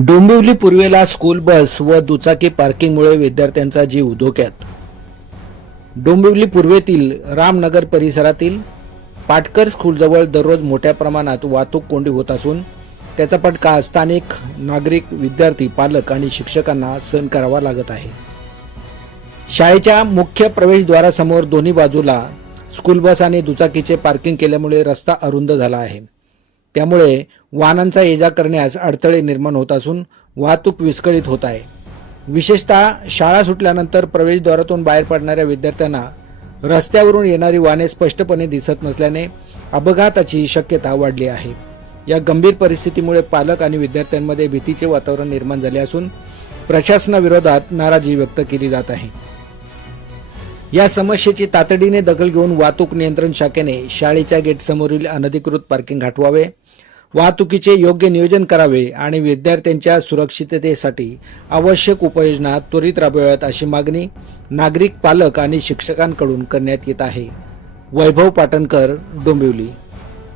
डोंबिवली पूर्वेला school bus व दुचाकी पार्किंगमुळे विद्यार्थ्यांचा जीव धोक्यात। डोंबिवली पूर्वेतील रामनगर परिसरातील पाटकर स्कूलजवळ दररोज मोठ्या प्रमाणात वाहतूक कोंडी होत असून त्याचा फटका स्थानिक नागरिक, विद्यार्थी, पालक आणि शिक्षकांना सहन करावा लागत आहे। शाळेच्या मुख्य प्रवेशद्वारासमोर दोन्ही बाजूला स्कूल बस आणि दुचाकीचे पार्किंग केल्यामुळे रस्ता अरुंद झाला आहे। त्यामुळे वाहनांचा ये-जा करण्यास अडथळे निर्माण होत असून वाहतूक विस्कळीत होत आहे। विशेषतः शाळा सुटल्यानंतर प्रवेशद्वारातून बाहेर पडणाऱ्या विद्यार्थ्यांना रस्त्यावरून येणारी वाहने स्पष्टपणे दिसत नसल्याने अपघाताची शक्यता वाढली आहे। या गंभीर परिस्थितीमुळे पालक आणि विद्यार्थ्यांमध्ये भीतीचे वातावरण निर्माण झाले असून प्रशासनाविरोधात नाराजी व्यक्त केली जात आहे। या समस्येची तातडीने दखल घेऊन वाहतूक नियंत्रण शाखेने शाळेच्या गेट समोरील अनधिकृत पार्किंग हटवावे, वाहतुकीचे योग्य नियोजन करावे आणि विद्यार्थ्यांच्या सुरक्षिततेसाठी आवश्यक उपाययोजना त्वरित राबवाव्यात अशी मागणी नागरिक, पालक आणि शिक्षकांकडून करण्यात येत आहे। वैभव पाटणकर, डोंबिवली।